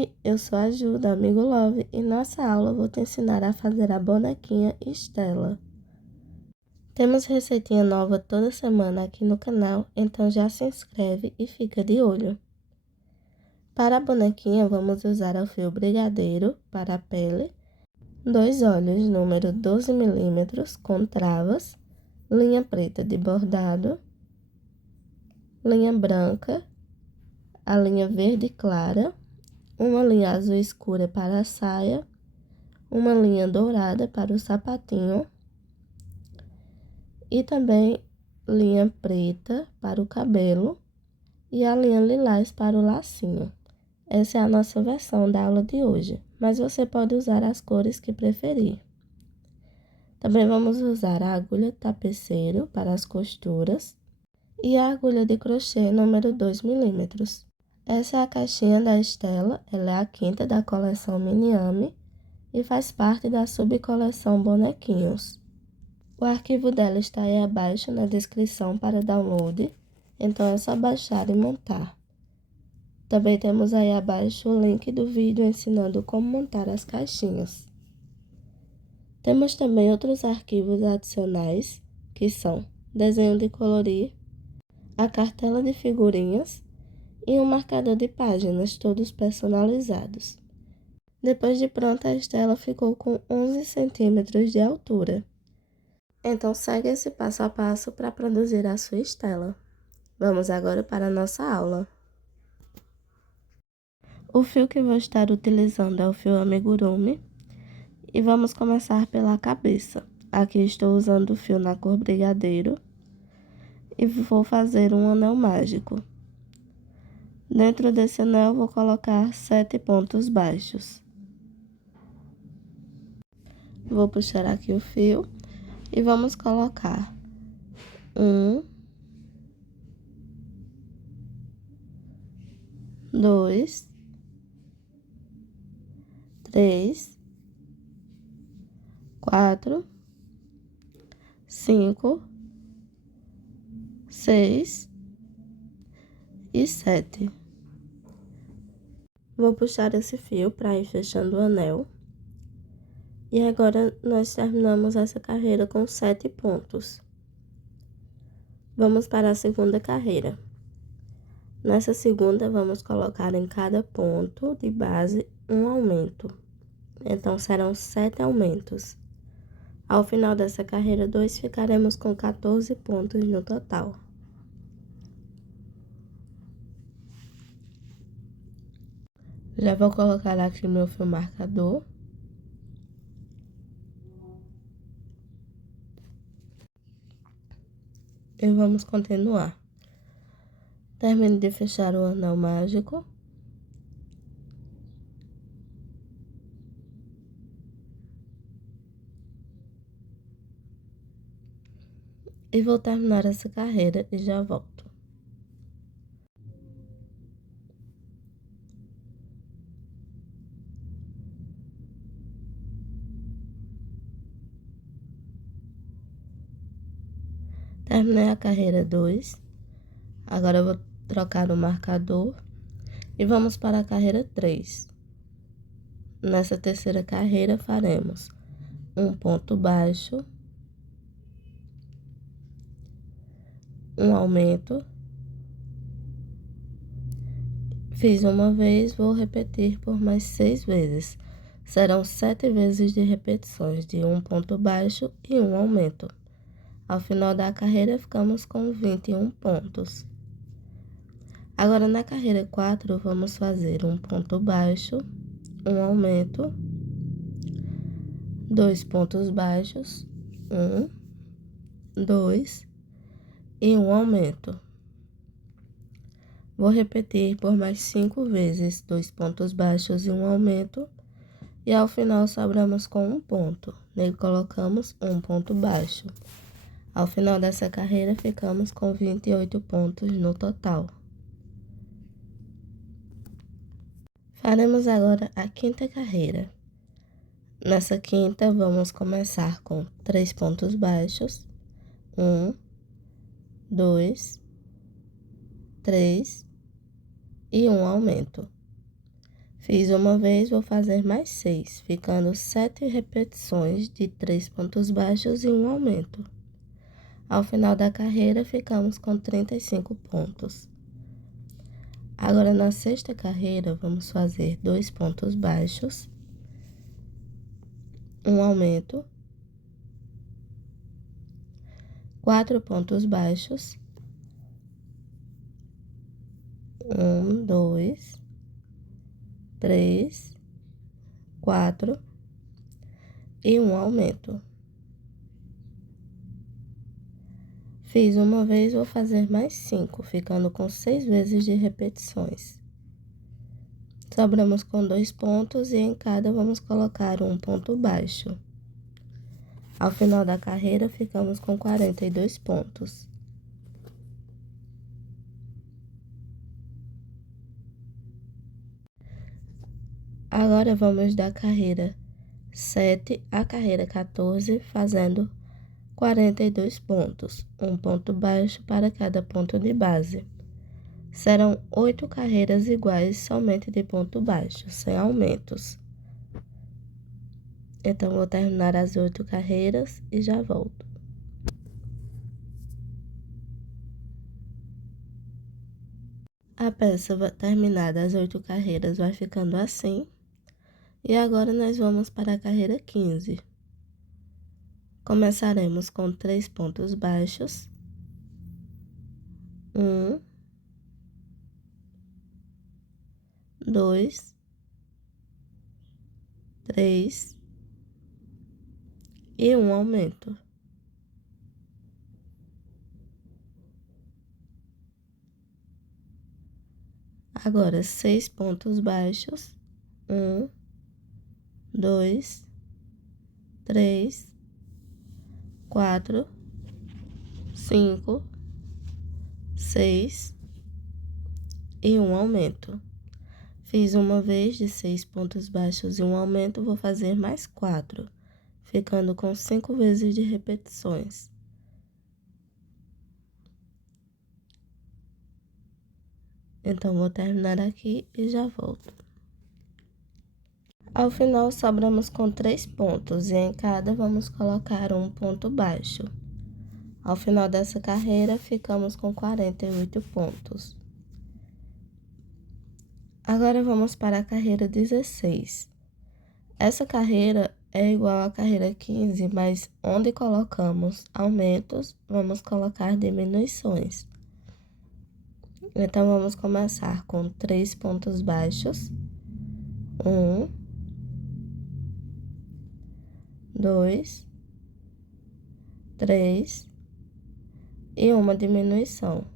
Oi, eu sou a Ju, do Amigo Love, e nessa aula eu vou te ensinar a fazer a bonequinha Estela. Temos receitinha nova toda semana aqui no canal, então já se inscreve e fica de olho. Para a bonequinha, vamos usar o fio brigadeiro para a pele, 2 olhos número 12 mm com travas, linha preta de bordado, linha branca, a linha verde clara, uma linha azul escura para a saia, uma linha dourada para o sapatinho e também linha preta para o cabelo e a linha lilás para o lacinho. Essa é a nossa versão da aula de hoje, mas você pode usar as cores que preferir. Também vamos usar a agulha tapeceiro para as costuras e a agulha de crochê número 2 mm. Essa é a caixinha da Estela, ela é a quinta da coleção Miniame e faz parte da subcoleção Bonequinhos. O arquivo dela está aí abaixo na descrição para download, então é só baixar e montar. Também temos aí abaixo o link do vídeo ensinando como montar as caixinhas. Temos também outros arquivos adicionais, que são desenho de colorir, a cartela de figurinhas e um marcador de páginas, todos personalizados. Depois de pronta, a Estela ficou com 11 centímetros de altura. Então, segue esse passo a passo para produzir a sua Estela. Vamos agora para a nossa aula. O fio que vou estar utilizando é o fio amigurumi e vamos começar pela cabeça. Aqui estou usando o fio na cor brigadeiro e vou fazer um anel mágico. Dentro desse anel, vou colocar 7 pontos baixos. Vou puxar aqui o fio e vamos colocar 1, 2, 3, 4, 5, 6 e 7. Vou puxar esse fio para ir fechando o anel. E agora nós terminamos essa carreira com 7 pontos. Vamos para a segunda carreira. Nessa segunda, vamos colocar em cada ponto de base um aumento. Então, serão 7 aumentos. Ao final dessa carreira 2, ficaremos com 14 pontos no total. Já vou colocar aqui meu fio marcador. E vamos continuar. Termine de fechar o anel mágico. E vou terminar essa carreira e já volto. Terminei a carreira 2. Agora eu vou trocar o marcador e vamos para a carreira 3. Nessa terceira carreira faremos um ponto baixo, um aumento. Fiz uma vez, vou repetir por mais 6 vezes. Serão 7 vezes de repetições de um ponto baixo e um aumento. Ao final da carreira, ficamos com 21 pontos. Agora, na carreira 4, vamos fazer um ponto baixo, um aumento, 2 pontos baixos, 1, 2 e um aumento. Vou repetir por mais 5 vezes 2 pontos baixos e um aumento. E ao final, sobramos com um ponto. Nele colocamos um ponto baixo. Ao final dessa carreira, ficamos com 28 pontos no total. Faremos agora a quinta carreira. Nessa quinta, vamos começar com 3 pontos baixos. 1, 2, 3 e um aumento. Fiz uma vez, vou fazer mais 6, ficando 7 repetições de 3 pontos baixos e um aumento. Ao final da carreira, ficamos com 35 pontos. Agora, na sexta carreira, vamos fazer 2 pontos baixos, um aumento, 4 pontos baixos, 1, 2, 3, 4 e um aumento. Fiz uma vez, vou fazer mais 5, ficando com 6 vezes de repetições. Sobramos com 2 pontos e em cada vamos colocar um ponto baixo. Ao final da carreira, ficamos com 42 pontos. Agora, vamos da carreira 7 à carreira 14, fazendo 42 pontos, um ponto baixo para cada ponto de base. Serão 8 carreiras iguais somente de ponto baixo, sem aumentos. Então, vou terminar as 8 carreiras e já volto. A peça terminada as 8 carreiras vai ficando assim. E agora, nós vamos para a carreira 15. Começaremos com 3 pontos baixos. 1, 2, 3 e um aumento. Agora, 6 pontos baixos. 1, 2, 3, 4, 5, 6 e um aumento. Fiz uma vez de 6 pontos baixos e um aumento, vou fazer mais 4, ficando com 5 vezes de repetições. Então, vou terminar aqui e já volto. Ao final, sobramos com 3 pontos e em cada vamos colocar um ponto baixo. Ao final dessa carreira, ficamos com 48 pontos. Agora, vamos para a carreira 16. Essa carreira é igual à carreira 15, mas onde colocamos aumentos, vamos colocar diminuições. Então, vamos começar com 3 pontos baixos. 1, 2, 3 e uma diminuição.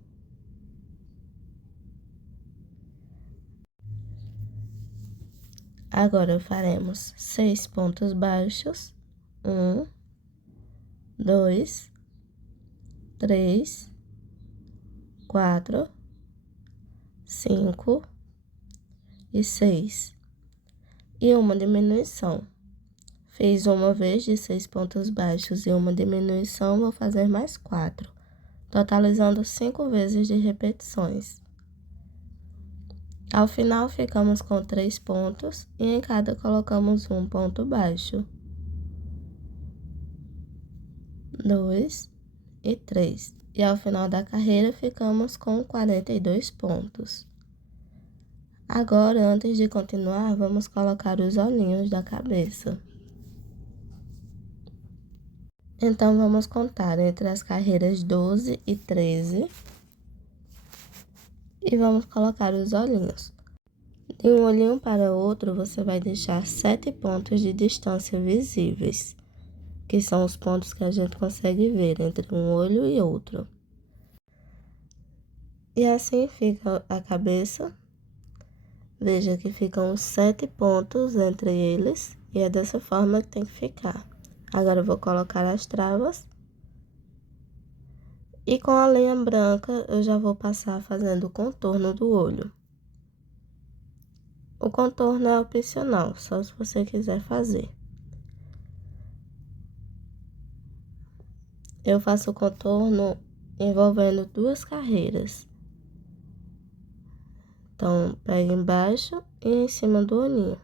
Agora, faremos 6 pontos baixos. 1, 2, 3, 4, 5 e 6. E uma diminuição. Fiz uma vez de 6 pontos baixos e uma diminuição, vou fazer mais 4, totalizando 5 vezes de repetições. Ao final, ficamos com 3 pontos e em cada colocamos um ponto baixo. 2 e 3. E ao final da carreira, ficamos com 42 pontos. Agora, antes de continuar, vamos colocar os olhinhos da cabeça. Então, vamos contar entre as carreiras 12 e 13. E vamos colocar os olhinhos. De um olhinho para outro, você vai deixar 7 pontos de distância visíveis, que são os pontos que a gente consegue ver entre um olho e outro. E assim fica a cabeça. Veja que ficam 7 pontos entre eles, e é dessa forma que tem que ficar. Agora eu vou colocar as travas. E com a linha branca, eu já vou passar fazendo o contorno do olho. O contorno é opcional, só se você quiser fazer. Eu faço o contorno envolvendo 2 carreiras. Então, pega embaixo e em cima do olhinho.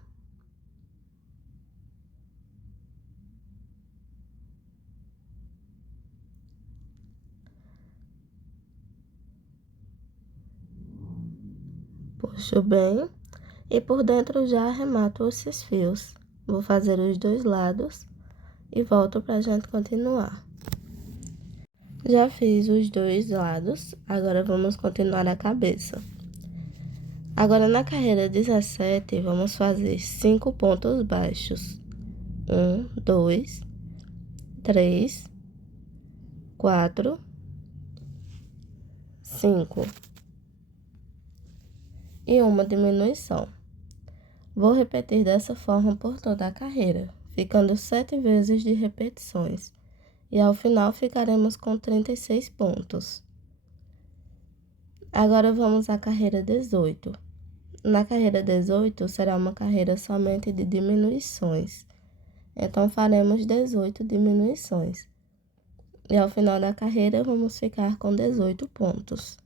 Puxo bem e por dentro já arremato esses fios. Vou fazer os dois lados e volto pra gente continuar. Já fiz os dois lados, agora vamos continuar a cabeça. Agora na carreira 17, vamos fazer 5 pontos baixos. 1, 2, 3, 4, 5. E uma diminuição. Vou repetir dessa forma por toda a carreira, ficando 7 vezes de repetições. E ao final ficaremos com 36 pontos. Agora vamos à carreira 18. Na carreira 18 será uma carreira somente de diminuições. Então faremos 18 diminuições. E ao final da carreira vamos ficar com 18 pontos.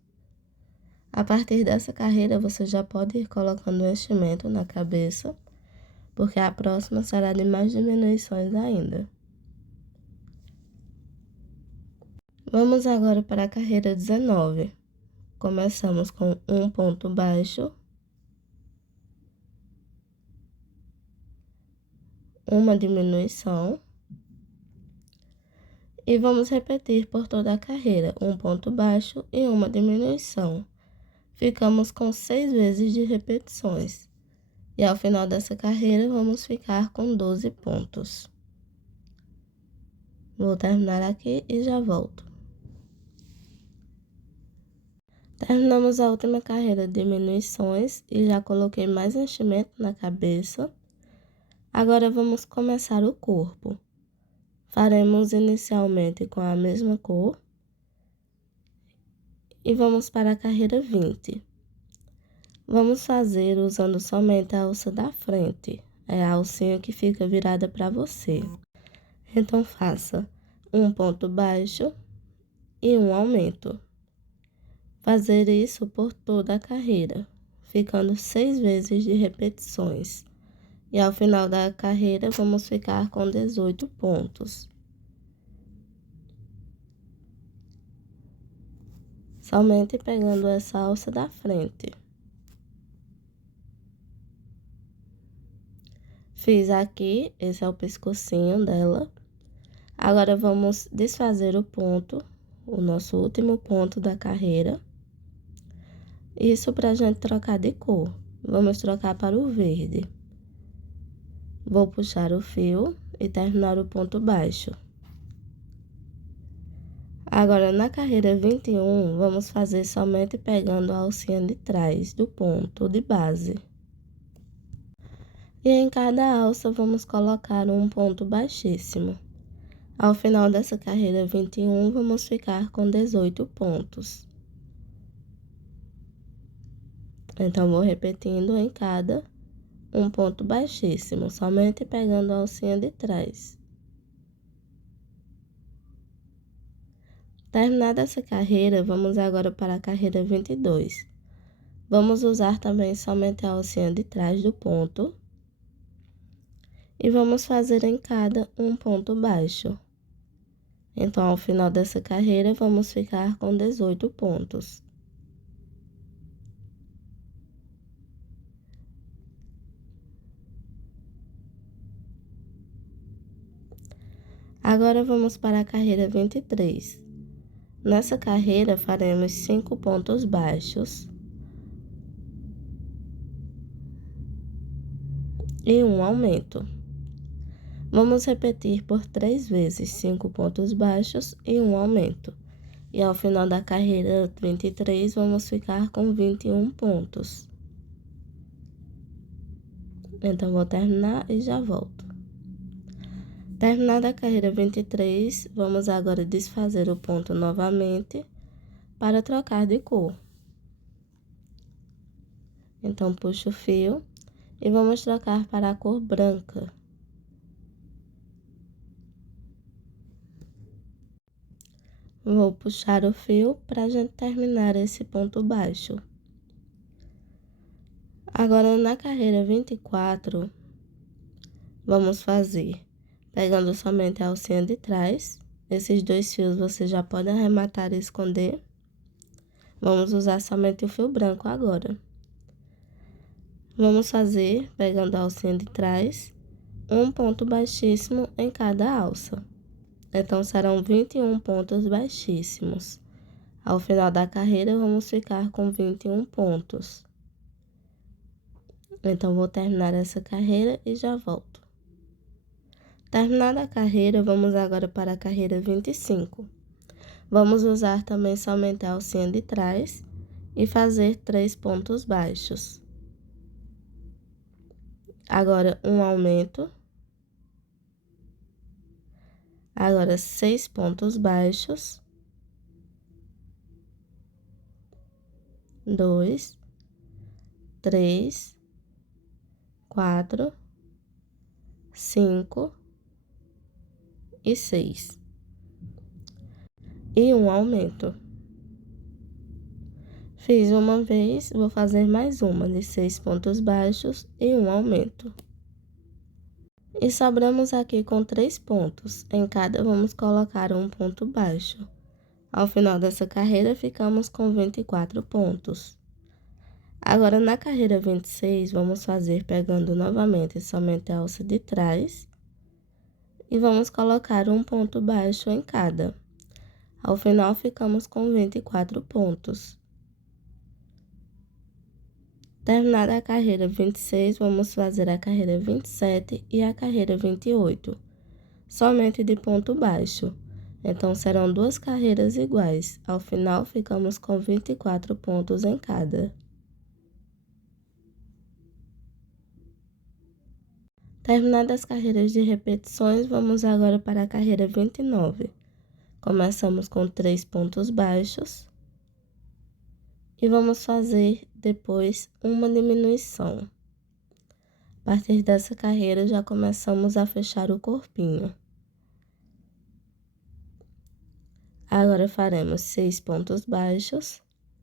A partir dessa carreira você já pode ir colocando o enchimento na cabeça, porque a próxima será de mais diminuições ainda. Vamos agora para a carreira 19. Começamos com um ponto baixo, uma diminuição, e vamos repetir por toda a carreira, um ponto baixo e uma diminuição. Ficamos com 6 vezes de repetições, e ao final dessa carreira vamos ficar com 12 pontos. Vou terminar aqui e já volto. Terminamos a última carreira de diminuições e já coloquei mais enchimento na cabeça. Agora vamos começar o corpo. Faremos inicialmente com a mesma cor e vamos para a carreira 20. Vamos fazer usando somente a alça da frente, é a alcinha que fica virada para você. Então faça um ponto baixo e um aumento. Fazer isso por toda a carreira, ficando 6 vezes de repetições. E ao final da carreira, vamos ficar com 18 pontos. Somente pegando essa alça da frente. Fiz aqui, esse é o pescocinho dela. Agora, vamos desfazer o ponto, o nosso último ponto da carreira. Isso para a gente trocar de cor. Vamos trocar para o verde. Vou puxar o fio e terminar o ponto baixo. Agora, na carreira 21, vamos fazer somente pegando a alcinha de trás do ponto de base. E em cada alça, vamos colocar um ponto baixíssimo. Ao final dessa carreira 21, vamos ficar com 18 pontos. Então, vou repetindo em cada um ponto baixíssimo, somente pegando a alcinha de trás. Terminada essa carreira, vamos agora para a carreira 22. Vamos usar também somente a alcinha de trás do ponto. E vamos fazer em cada um ponto baixo. Então, ao final dessa carreira, vamos ficar com 18 pontos. Agora, vamos para a carreira 23. Nessa carreira, faremos 5 pontos baixos e um aumento. Vamos repetir por 3 vezes 5 pontos baixos e um aumento. E ao final da carreira 23, vamos ficar com 21 pontos. Então, vou terminar e já volto. Terminada a carreira 23, vamos agora desfazer o ponto novamente para trocar de cor. Então, puxo o fio e vamos trocar para a cor branca. Vou puxar o fio para a gente terminar esse ponto baixo. Agora, na carreira 24, vamos fazer pegando somente a alcinha de trás. Esses 2 fios você já pode arrematar e esconder. Vamos usar somente o fio branco agora. Vamos fazer, pegando a alcinha de trás, um ponto baixíssimo em cada alça. Então, serão 21 pontos baixíssimos. Ao final da carreira, vamos ficar com 21 pontos. Então, vou terminar essa carreira e já volto. Terminada a carreira, vamos agora para a carreira 25. Vamos usar também somente a alcinha de trás e fazer 3 pontos baixos. Agora, um aumento. Agora, 6 pontos baixos. 2, 3, 4, 5 e 6. E um aumento. Fiz uma vez, vou fazer mais uma de 6 pontos baixos e um aumento. E sobramos aqui com 3 pontos. Em cada vamos colocar um ponto baixo. Ao final dessa carreira, ficamos com 24 pontos. Agora, na carreira 26, vamos fazer pegando novamente somente a alça de trás. E vamos colocar um ponto baixo em cada. Ao final, ficamos com 24 pontos. Terminada a carreira 26, vamos fazer a carreira 27 e a carreira 28, somente de ponto baixo. Então, serão 2 carreiras iguais. Ao final, ficamos com 24 pontos em cada. Terminadas as carreiras de repetições, vamos agora para a carreira 29. Começamos com 3 pontos baixos. E vamos fazer depois uma diminuição. A partir dessa carreira, já começamos a fechar o corpinho. Agora, faremos 6 pontos baixos.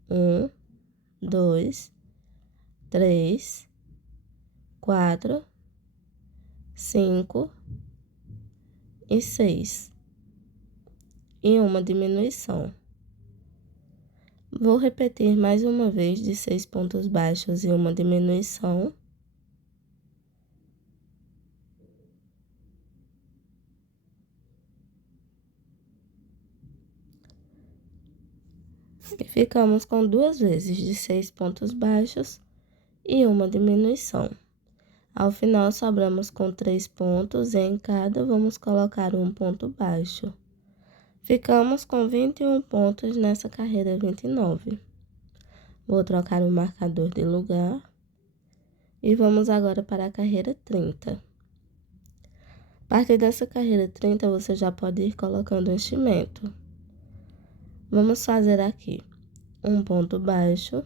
1, 2, 3, 4, 5 e 6. E uma diminuição. Vou repetir mais uma vez de 6 pontos baixos e uma diminuição. E ficamos com 2 vezes de 6 pontos baixos e uma diminuição. Ao final, sobramos com 3 pontos e em cada vamos colocar um ponto baixo. Ficamos com 21 pontos nessa carreira 29. Vou trocar o marcador de lugar. E vamos agora para a carreira 30. A partir dessa carreira 30, você já pode ir colocando enchimento. Vamos fazer aqui um ponto baixo.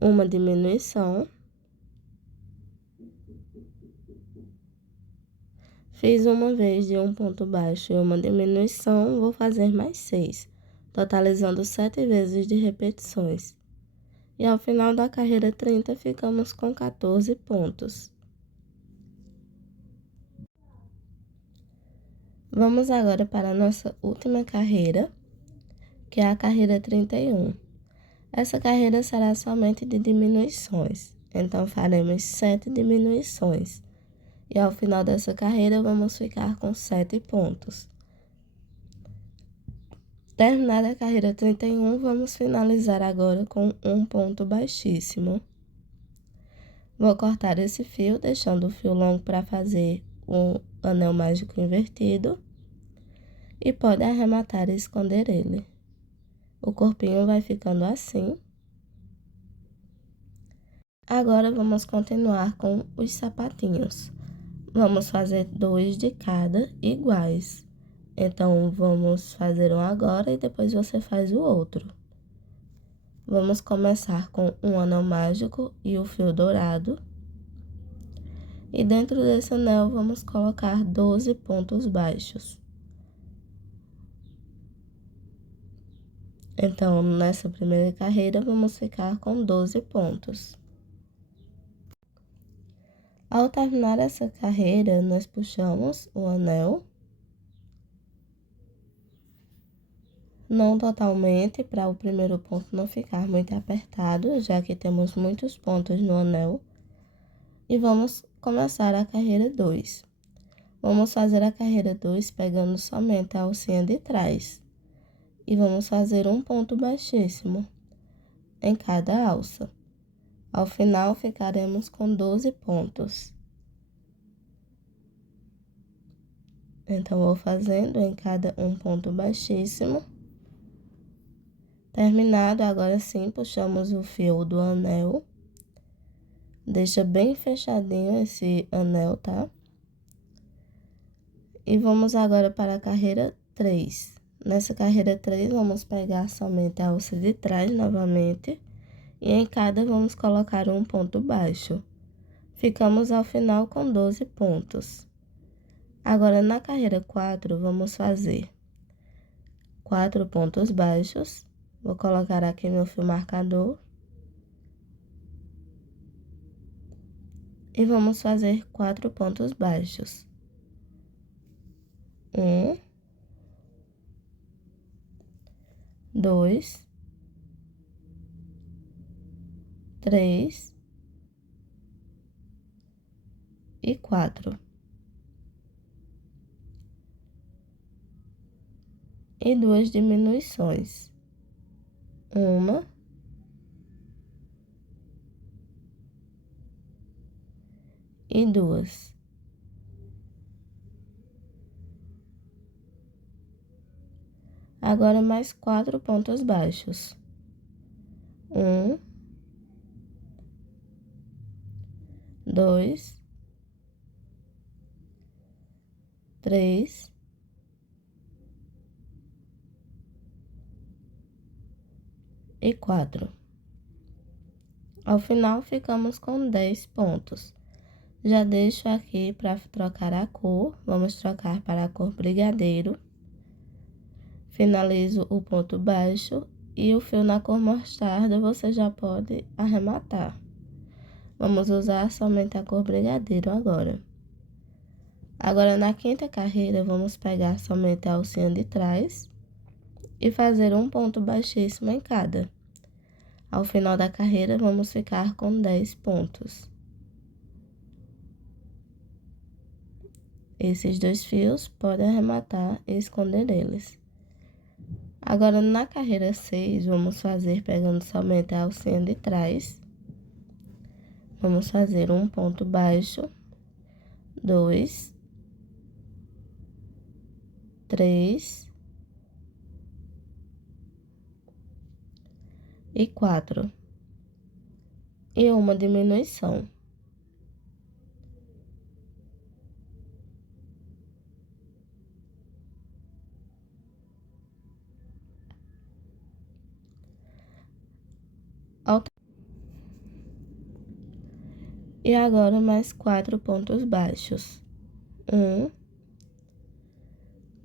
Uma diminuição. Fiz uma vez de um ponto baixo e uma diminuição, vou fazer mais 6, totalizando 7 vezes de repetições. E ao final da carreira 30, ficamos com 14 pontos. Vamos agora para a nossa última carreira, que é a carreira 31. Essa carreira será somente de diminuições, então faremos 7 diminuições. E ao final dessa carreira, vamos ficar com 7 pontos. Terminada a carreira 31, vamos finalizar agora com um ponto baixíssimo. Vou cortar esse fio, deixando o fio longo para fazer um anel mágico invertido. E pode arrematar e esconder ele. O corpinho vai ficando assim. Agora, vamos continuar com os sapatinhos. Vamos fazer 2 de cada iguais. Então, vamos fazer um agora e depois você faz o outro. Vamos começar com um anel mágico e o fio dourado. E dentro desse anel, vamos colocar 12 pontos baixos. Então, nessa primeira carreira, vamos ficar com 12 pontos. Ao terminar essa carreira, nós puxamos o anel, não totalmente, para o primeiro ponto não ficar muito apertado, já que temos muitos pontos no anel. E vamos começar a carreira 2. Vamos fazer a carreira 2 pegando somente a alcinha de trás. E vamos fazer um ponto baixíssimo em cada alça. Ao final, ficaremos com 12 pontos. Então, vou fazendo em cada um ponto baixíssimo. Terminado, agora sim, puxamos o fio do anel. Deixa bem fechadinho esse anel, tá? E vamos agora para a carreira 3. Nessa carreira 3, vamos pegar somente a alça de trás novamente. E em cada vamos colocar um ponto baixo. Ficamos ao final com 12 pontos. Agora, na carreira 4, vamos fazer 4 pontos baixos. Vou colocar aqui meu fio marcador. E vamos fazer 4 pontos baixos. 1, 2, 3 e 4. E 2 diminuições. 1 e 2. Agora mais 4 pontos baixos. 1, 2, 3 e 4. Ao final, ficamos com 10 pontos. Já deixo aqui para trocar a cor. Vamos trocar para a cor brigadeiro. Finalizo o ponto baixo e o fio na cor mostarda você já pode arrematar. Vamos usar somente a cor brigadeiro agora. Agora, na quinta carreira, vamos pegar somente a alcinha de trás e fazer um ponto baixíssimo em cada. Ao final da carreira, vamos ficar com 10 pontos. Esses 2 fios, pode arrematar e esconder eles. Agora, na carreira 6, vamos fazer pegando somente a alcinha de trás. Vamos fazer um ponto baixo, 2, 3 e 4. E uma diminuição. E agora mais 4 pontos baixos. 1,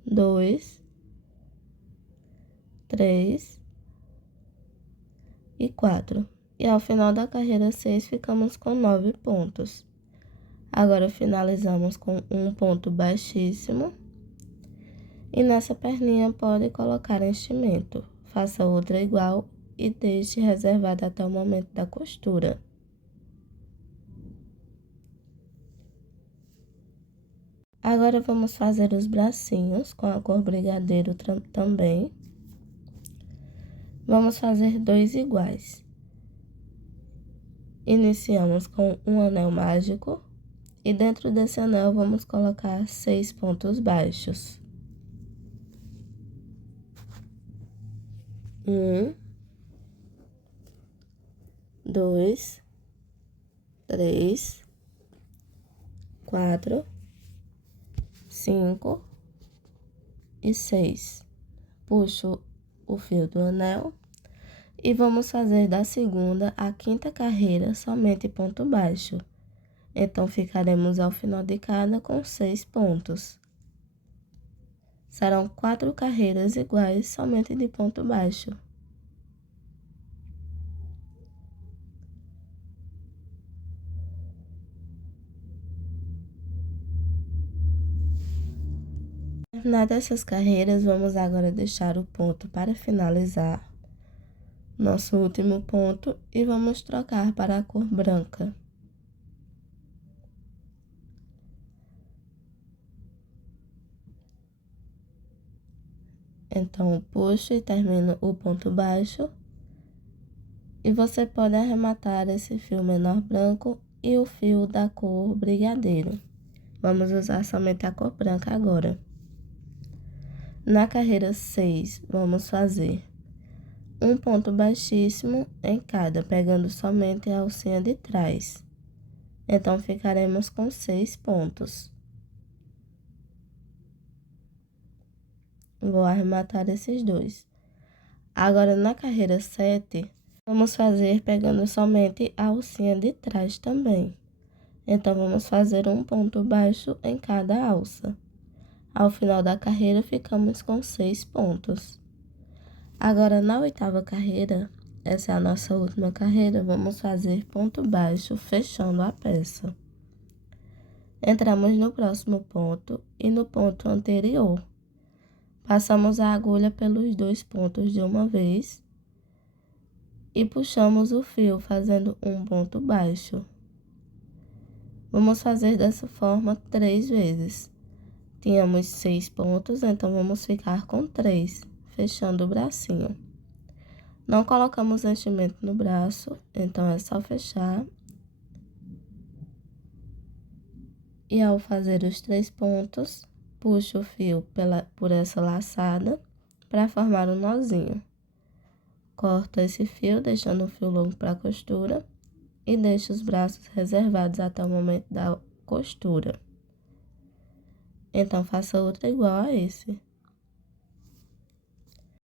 2, 3 e 4. E ao final da carreira 6, ficamos com 9 pontos. Agora, finalizamos com um ponto baixíssimo. E nessa perninha pode colocar enchimento. Faça outra igual e deixe reservada até o momento da costura. Agora, vamos fazer os bracinhos com a cor brigadeiro também. Vamos fazer 2 iguais. Iniciamos com um anel mágico e dentro desse anel vamos colocar 6 pontos baixos. 1, 2, 3, 4, 5 e 6. Puxo o fio do anel e vamos fazer da segunda à quinta carreira somente ponto baixo. Então, ficaremos ao final de cada com 6 pontos. Serão 4 carreiras iguais somente de ponto baixo. Terminadas essas carreiras, vamos agora deixar o ponto para finalizar nosso último ponto e vamos trocar para a cor branca. Então, puxo e termino o ponto baixo. E você pode arrematar esse fio menor branco e o fio da cor brigadeiro. Vamos usar somente a cor branca agora. Na carreira 6, vamos fazer um ponto baixíssimo em cada, pegando somente a alcinha de trás. Então, ficaremos com 6 pontos. Vou arrematar esses dois. Agora, na carreira 7, vamos fazer pegando somente a alcinha de trás também. Então, vamos fazer um ponto baixo em cada alça. Ao final da carreira, ficamos com 6 pontos. Agora, na 8ª carreira, essa é a nossa última carreira, vamos fazer ponto baixo, fechando a peça. Entramos no próximo ponto e no ponto anterior. Passamos a agulha pelos 2 pontos de uma vez e puxamos o fio, fazendo um ponto baixo. Vamos fazer dessa forma 3 vezes. Tínhamos 6 pontos, então vamos ficar com 3, fechando o bracinho. Não colocamos enchimento no braço, então é só fechar. E ao fazer os 3 pontos, puxo o fio por essa laçada para formar um nozinho. Corto esse fio, deixando o fio longo para a costura e deixo os braços reservados até o momento da costura. Então, faça outra igual a esse.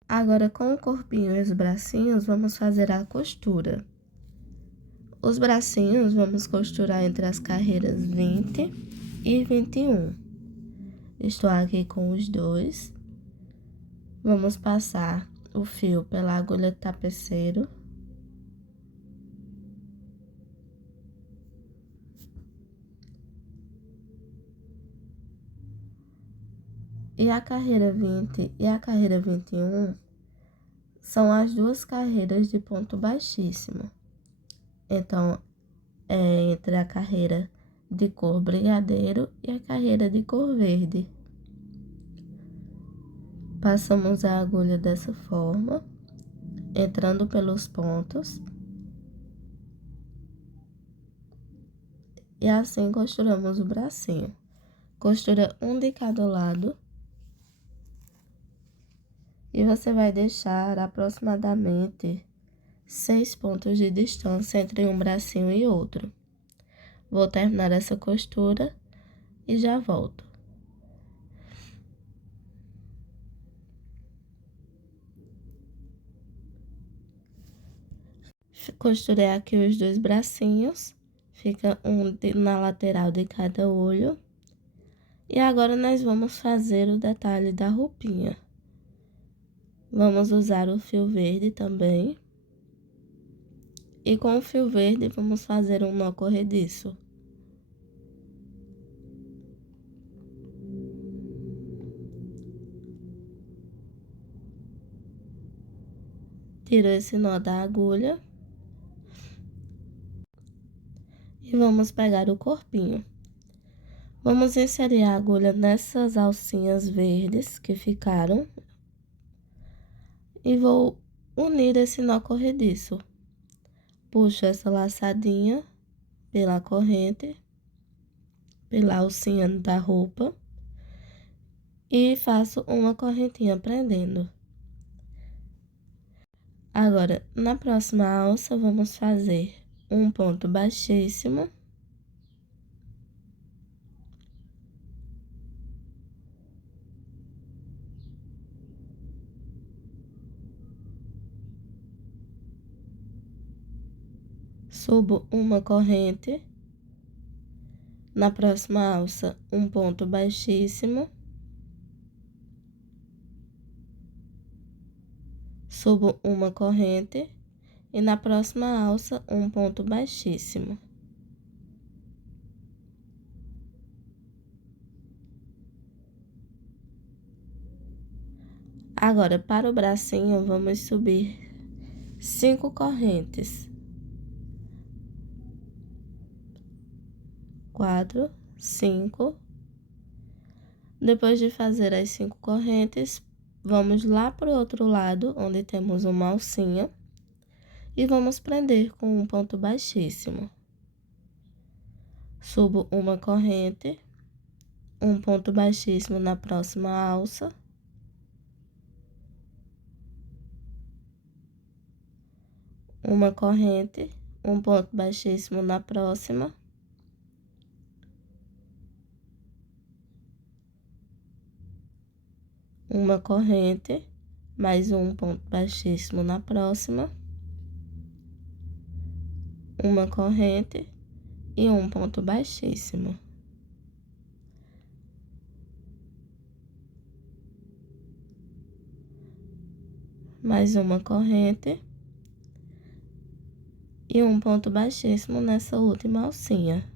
Agora, com o corpinho e os bracinhos, vamos fazer a costura. Os bracinhos vamos costurar entre as carreiras 20 e 21. Estou aqui com os dois. Vamos passar o fio pela agulha tapeceiro. E a carreira 20 e a carreira 21 são as duas carreiras de ponto baixíssimo. Então, é entre a carreira de cor brigadeiro e a carreira de cor verde. Passamos a agulha dessa forma, entrando pelos pontos. E assim costuramos o bracinho. Costura um de cada lado. E você vai deixar aproximadamente 6 pontos de distância entre um bracinho e outro. Vou terminar essa costura e já volto. Costurei aqui os 2 bracinhos, fica um na lateral de cada olho. E agora nós vamos fazer o detalhe da roupinha. Vamos usar o fio verde também. E com o fio verde vamos fazer um nó corrediço. Tiro esse nó da agulha. E vamos pegar o corpinho. Vamos inserir a agulha nessas alcinhas verdes que ficaram. E vou unir esse nó corrediço. Puxo essa laçadinha pela corrente, pela alcinha da roupa. E faço uma correntinha prendendo. Agora, na próxima alça, vamos fazer um ponto baixíssimo. Subo uma corrente. Na próxima alça, um ponto baixíssimo. Subo uma corrente. E na próxima alça, um ponto baixíssimo. Agora, para o bracinho, vamos subir 5 correntes. 4, 5. Depois de fazer as 5 correntes, vamos lá para o outro lado, onde temos uma alcinha, e vamos prender com um ponto baixíssimo. Subo uma corrente, um ponto baixíssimo na próxima alça. Uma corrente, um ponto baixíssimo na próxima. Uma corrente, mais um ponto baixíssimo na próxima. Uma corrente e um ponto baixíssimo. Mais uma corrente e um ponto baixíssimo nessa última alcinha.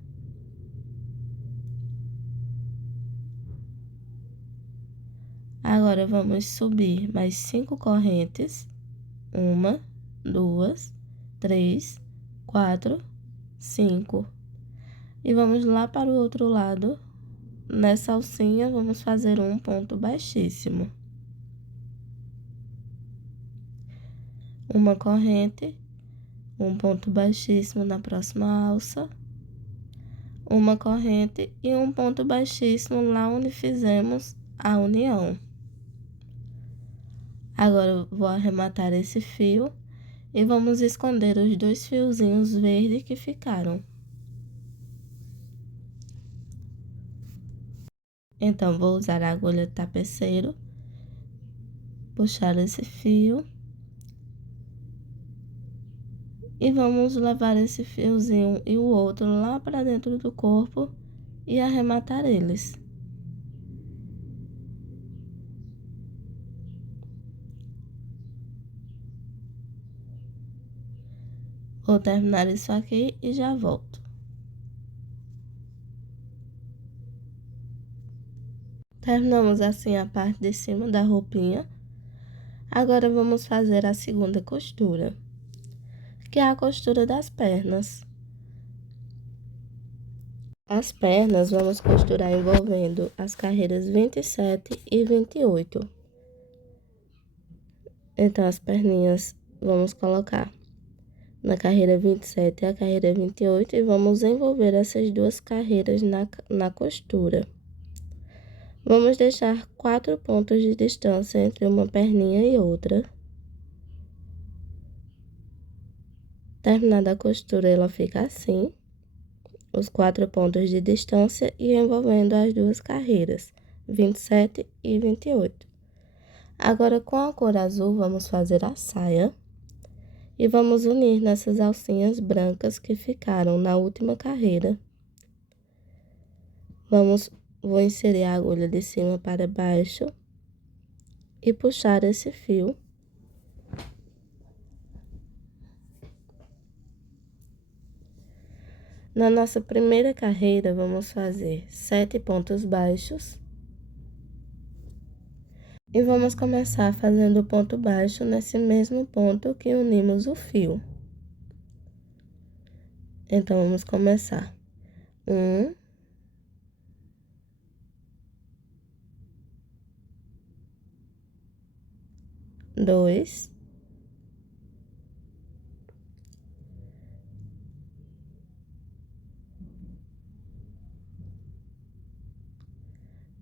Agora, vamos subir mais 5 correntes. 1, 2, 3, 4, 5. E vamos lá para o outro lado. Nessa alcinha, vamos fazer um ponto baixíssimo. Uma corrente, um ponto baixíssimo na próxima alça. Uma corrente e um ponto baixíssimo lá onde fizemos a união. Agora, eu vou arrematar esse fio e vamos esconder os 2 fiozinhos verdes que ficaram. Então, vou usar a agulha tapeceiro, puxar esse fio e vamos levar esse fiozinho e o outro lá para dentro do corpo e arrematar eles. Vou terminar isso aqui e já volto. Terminamos assim a parte de cima da roupinha. Agora, vamos fazer a segunda costura, que é a costura das pernas. As pernas vamos costurar envolvendo as carreiras 27 e 28. Então, as perninhas vamos colocar na carreira 27 e a carreira 28 e vamos envolver essas duas carreiras na costura. Vamos deixar 4 pontos de distância entre uma perninha e outra. Terminada a costura, ela fica assim, os 4 pontos de distância e envolvendo as duas carreiras, 27 e 28. Agora, com a cor azul, vamos fazer a saia e vamos unir nessas alcinhas brancas que ficaram na última carreira. Vou inserir a agulha de cima para baixo e puxar esse fio. Na nossa primeira carreira, vamos fazer 7 pontos baixos. E vamos começar fazendo o ponto baixo nesse mesmo ponto que unimos o fio. Então, vamos começar. 1, 2,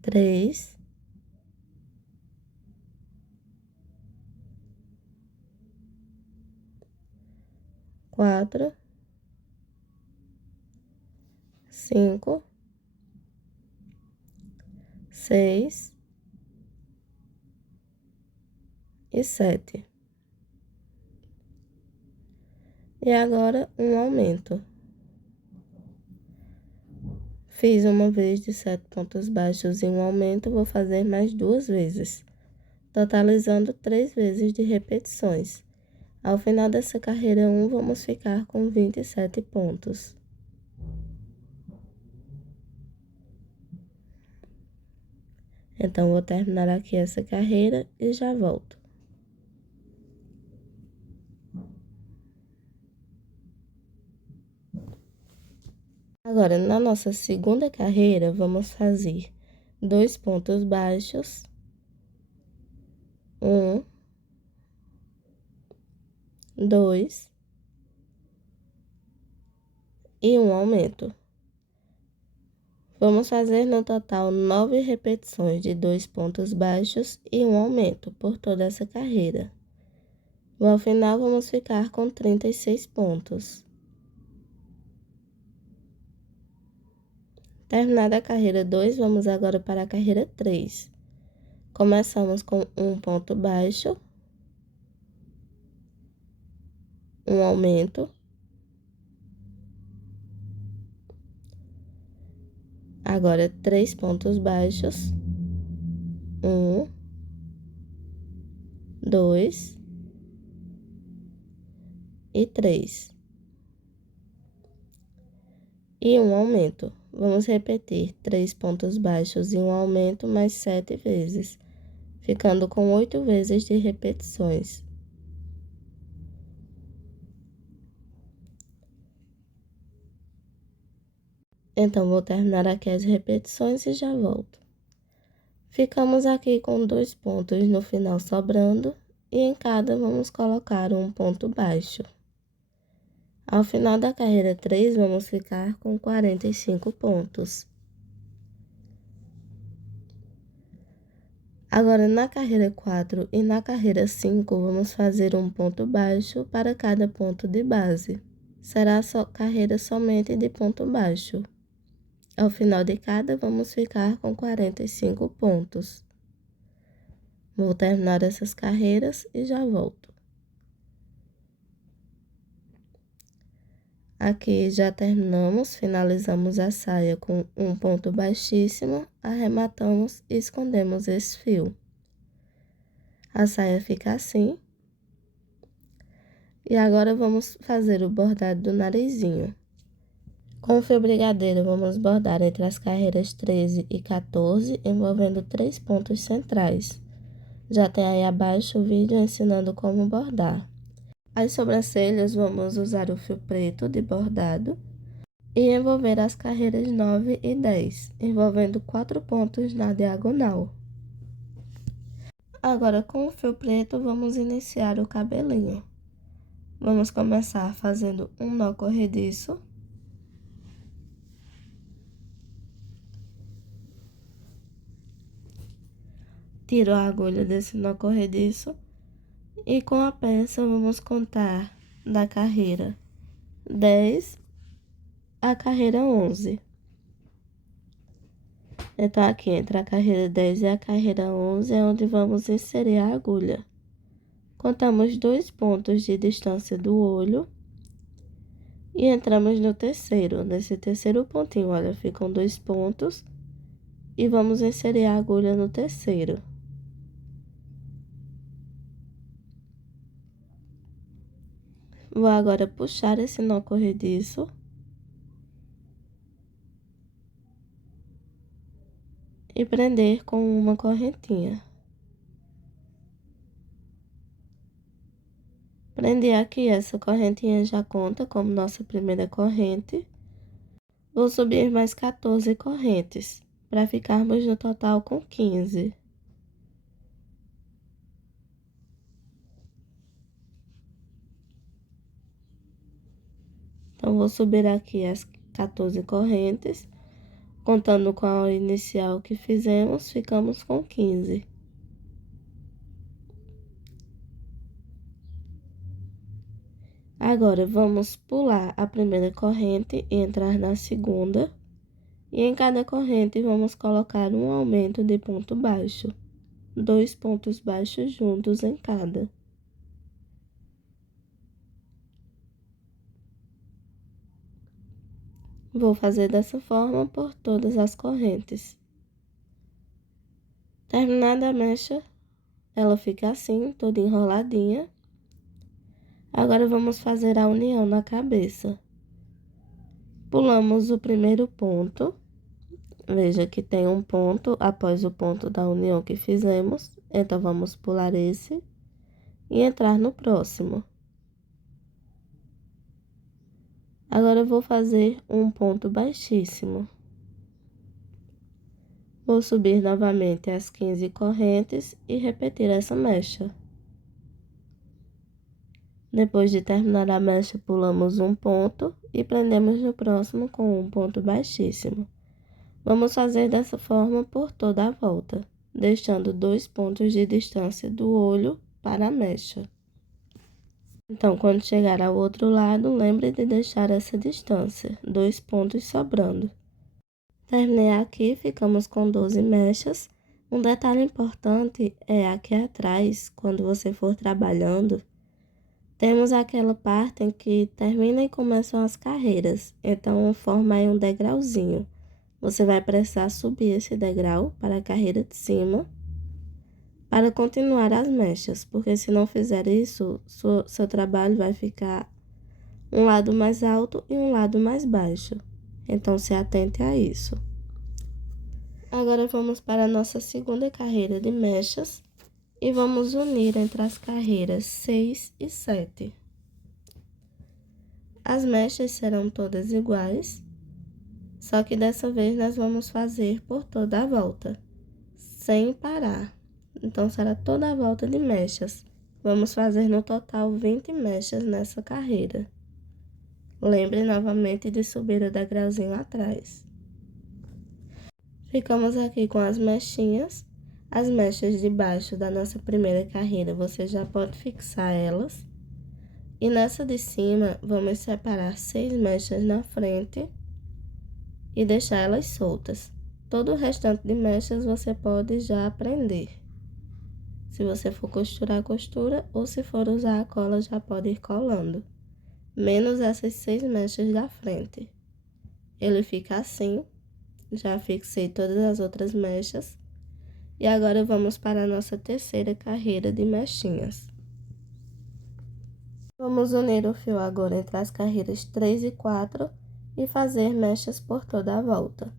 3, 4, 5, 6 e 7. E agora, um aumento. Fiz uma vez de 7 pontos baixos e um aumento, vou fazer mais 2 vezes, totalizando 3 vezes de repetições. Ao final dessa carreira 1, vamos ficar com 27 pontos. Então, vou terminar aqui essa carreira e já volto. Agora, na nossa segunda carreira, vamos fazer 2 pontos baixos, 1, 2 e um aumento. Vamos fazer no total 9 repetições de 2 pontos baixos e um aumento por toda essa carreira. Ao final, vamos ficar com 36 pontos. Terminada a carreira 2, vamos agora para a carreira 3. Começamos com um ponto baixo, um aumento, agora 3 pontos baixos, 1, 2 e 3. E um aumento. Vamos repetir 3 pontos baixos e um aumento mais 7 vezes, ficando com 8 vezes de repetições. Então, vou terminar aqui as repetições e já volto. Ficamos aqui com 2 pontos no final sobrando e em cada vamos colocar um ponto baixo. Ao final da carreira 3, vamos ficar com 45 pontos. Agora, na carreira 4 e na carreira 5, vamos fazer um ponto baixo para cada ponto de base. Será só carreira somente de ponto baixo. Ao final de cada, vamos ficar com 45 pontos. Vou terminar essas carreiras e já volto. Aqui já terminamos, finalizamos a saia com um ponto baixíssimo, arrematamos e escondemos esse fio. A saia fica assim. E agora vamos fazer o bordado do narizinho. Com o fio brigadeiro, vamos bordar entre as carreiras 13 e 14, envolvendo 3 pontos centrais. Já tem aí abaixo o vídeo ensinando como bordar. As sobrancelhas, vamos usar o fio preto de bordado e envolver as carreiras 9 e 10, envolvendo 4 pontos na diagonal. Agora, com o fio preto, vamos iniciar o cabelinho. Vamos começar fazendo um nó corrediço. Tiro a agulha desse nó corrediço e com a peça vamos contar da carreira 10 à carreira 11. Então, aqui entre a carreira 10 e a carreira 11 é onde vamos inserir a agulha. Contamos 2 pontos de distância do olho e entramos no terceiro. Nesse terceiro pontinho, olha, ficam 2 pontos e vamos inserir a agulha no terceiro. Vou agora puxar esse nó corrediço e prender com uma correntinha. Prendi aqui, essa correntinha já conta como nossa primeira corrente. Vou subir mais 14 correntes, para ficarmos no total com 15. Então, vou subir aqui as 14 correntes, contando com a inicial que fizemos, ficamos com 15. Agora, vamos pular a primeira corrente e entrar na segunda. E em cada corrente, vamos colocar um aumento de ponto baixo. 2 pontos baixos juntos em cada. Vou fazer dessa forma por todas as correntes. Terminada a mecha, ela fica assim, toda enroladinha. Agora, vamos fazer a união na cabeça. Pulamos o primeiro ponto Veja que tem um ponto após o ponto da união que fizemos, então vamos pular esse e entrar no próximo. Agora eu vou fazer um ponto baixíssimo. Vou subir novamente as 15 correntes e repetir essa mecha. Depois de terminar a mecha, pulamos um ponto e prendemos no próximo com um ponto baixíssimo. Vamos fazer dessa forma por toda a volta, deixando 2 pontos de distância do olho para a mecha. Então, quando chegar ao outro lado, lembre de deixar essa distância, 2 pontos sobrando. Terminei aqui, ficamos com 12 mechas. Um detalhe importante é aqui atrás, quando você for trabalhando, temos aquela parte em que termina e começam as carreiras, então forma aí um degrauzinho. Você vai precisar subir esse degrau para a carreira de cima, para continuar as mechas, porque se não fizer isso, seu trabalho vai ficar um lado mais alto e um lado mais baixo. Então, se atente a isso. Agora, vamos para a nossa segunda carreira de mechas e vamos unir entre as carreiras 6 e 7. As mechas serão todas iguais, só que dessa vez nós vamos fazer por toda a volta, sem parar. Então, será toda a volta de mechas. Vamos fazer no total 20 mechas nessa carreira. Lembre novamente de subir o degrauzinho atrás. Ficamos aqui com as mechinhas. As mechas de baixo da nossa primeira carreira, você já pode fixar elas. E nessa de cima, vamos separar 6 mechas na frente e deixar elas soltas. Todo o restante de mechas você pode já prender. Se você for costurar, costura, ou se for usar a cola, já pode ir colando. Menos essas 6 mechas da frente. Ele fica assim. Já fixei todas as outras mechas. E agora vamos para a nossa terceira carreira de mechinhas. Vamos unir o fio agora entre as carreiras 3 e 4 e fazer mechas por toda a volta.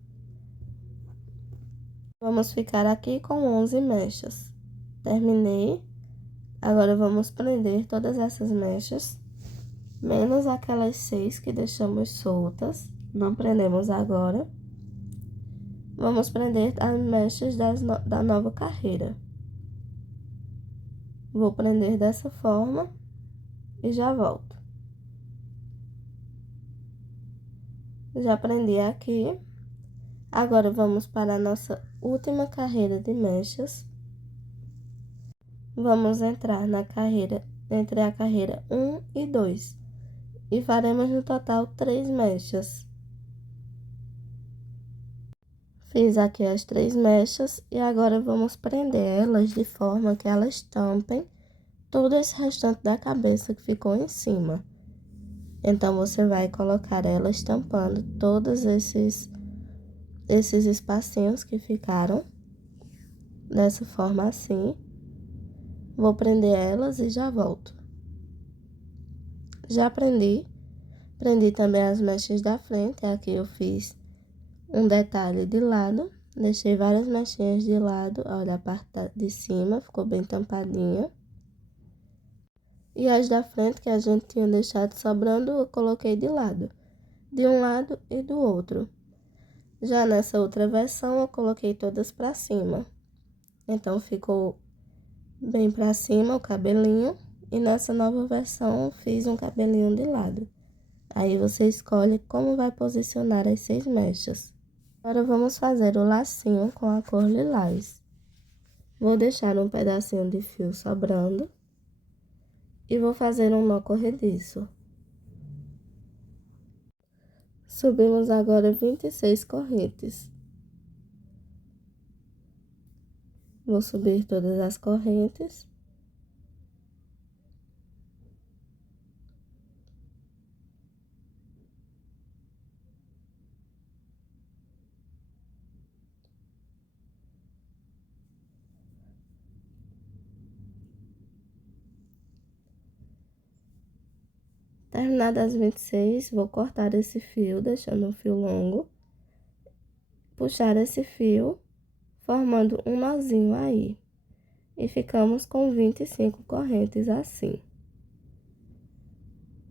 Vamos ficar aqui com 11 mechas. Terminei. Agora vamos prender todas essas mechas, menos aquelas 6 que deixamos soltas. Não prendemos agora. Vamos prender as mechas da nova carreira. Vou prender dessa forma e já volto. Já prendi aqui. Agora vamos para a nossa última carreira de mechas. Vamos entrar na carreira, entre a carreira 1 e 2. E faremos no total 3 mechas. Fiz aqui as 3 mechas e agora vamos prender elas de forma que elas tampem todo esse restante da cabeça que ficou em cima. Então, você vai colocar elas tampando todos esses espacinhos que ficaram, dessa forma assim. Vou prender elas e já volto. Já prendi também as mechas da frente, aqui eu fiz um detalhe de lado, deixei várias mechinhas de lado, olha a parte de cima, ficou bem tampadinha. E as da frente que a gente tinha deixado sobrando, eu coloquei de lado, de um lado e do outro. Já nessa outra versão, eu coloquei todas pra cima. Então, ficou bem pra cima o cabelinho. E nessa nova versão, eu fiz um cabelinho de lado. Aí, você escolhe como vai posicionar as 6 mechas. Agora, vamos fazer o lacinho com a cor lilás. Vou deixar um pedacinho de fio sobrando. E vou fazer um nó corrediço. Subimos agora 26 correntes. Vou subir todas as correntes. Terminadas as 26, vou cortar esse fio, deixando um fio longo. puxar esse fio, formando um nozinho aí. E ficamos com 25 correntes assim.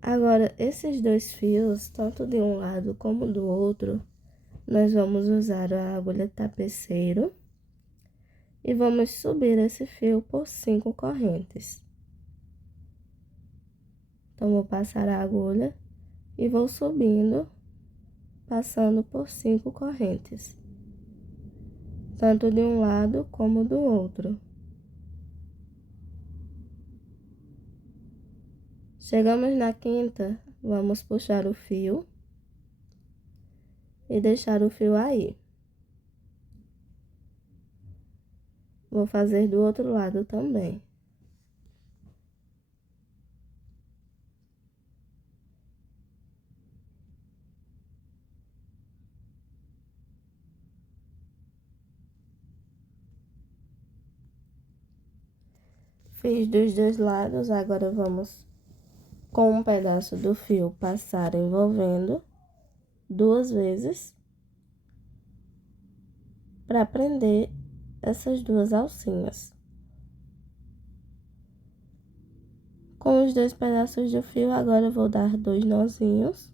Agora, esses dois fios, tanto de um lado como do outro, nós vamos usar a agulha tapeceiro e vamos subir esse fio por 5 correntes. Então, vou passar a agulha e vou subindo, passando por 5 correntes, tanto de um lado como do outro. Chegamos na quinta, vamos puxar o fio e deixar o fio aí. Vou fazer do outro lado também. Fiz dos dois lados, agora vamos com um pedaço do fio passar envolvendo 2 vezes para prender essas 2 alcinhas. Com os 2 pedaços do fio, agora eu vou dar 2 nozinhos.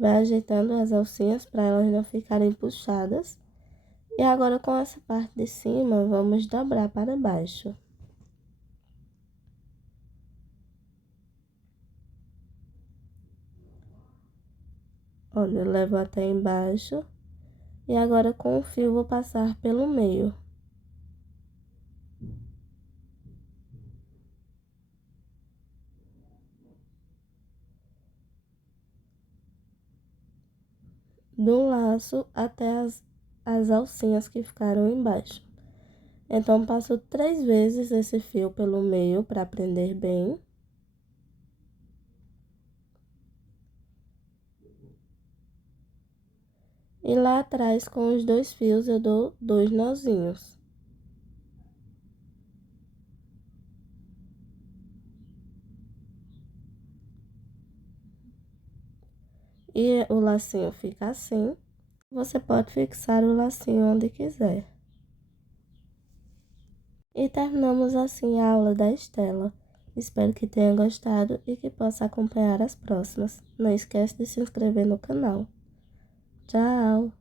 Vai ajeitando as alcinhas para elas não ficarem puxadas. E agora com essa parte de cima, vamos dobrar para baixo. Olha, eu levo até embaixo. E agora com o fio vou passar pelo meio. Do laço até as alcinhas que ficaram embaixo. Então, passo 3 vezes esse fio pelo meio para prender bem. E lá atrás, com os 2 fios, eu dou 2 nozinhos. E o lacinho fica assim. Você pode fixar o lacinho onde quiser. E terminamos assim a aula da Estela. Espero que tenha gostado e que possa acompanhar as próximas. Não esquece de se inscrever no canal. Tchau!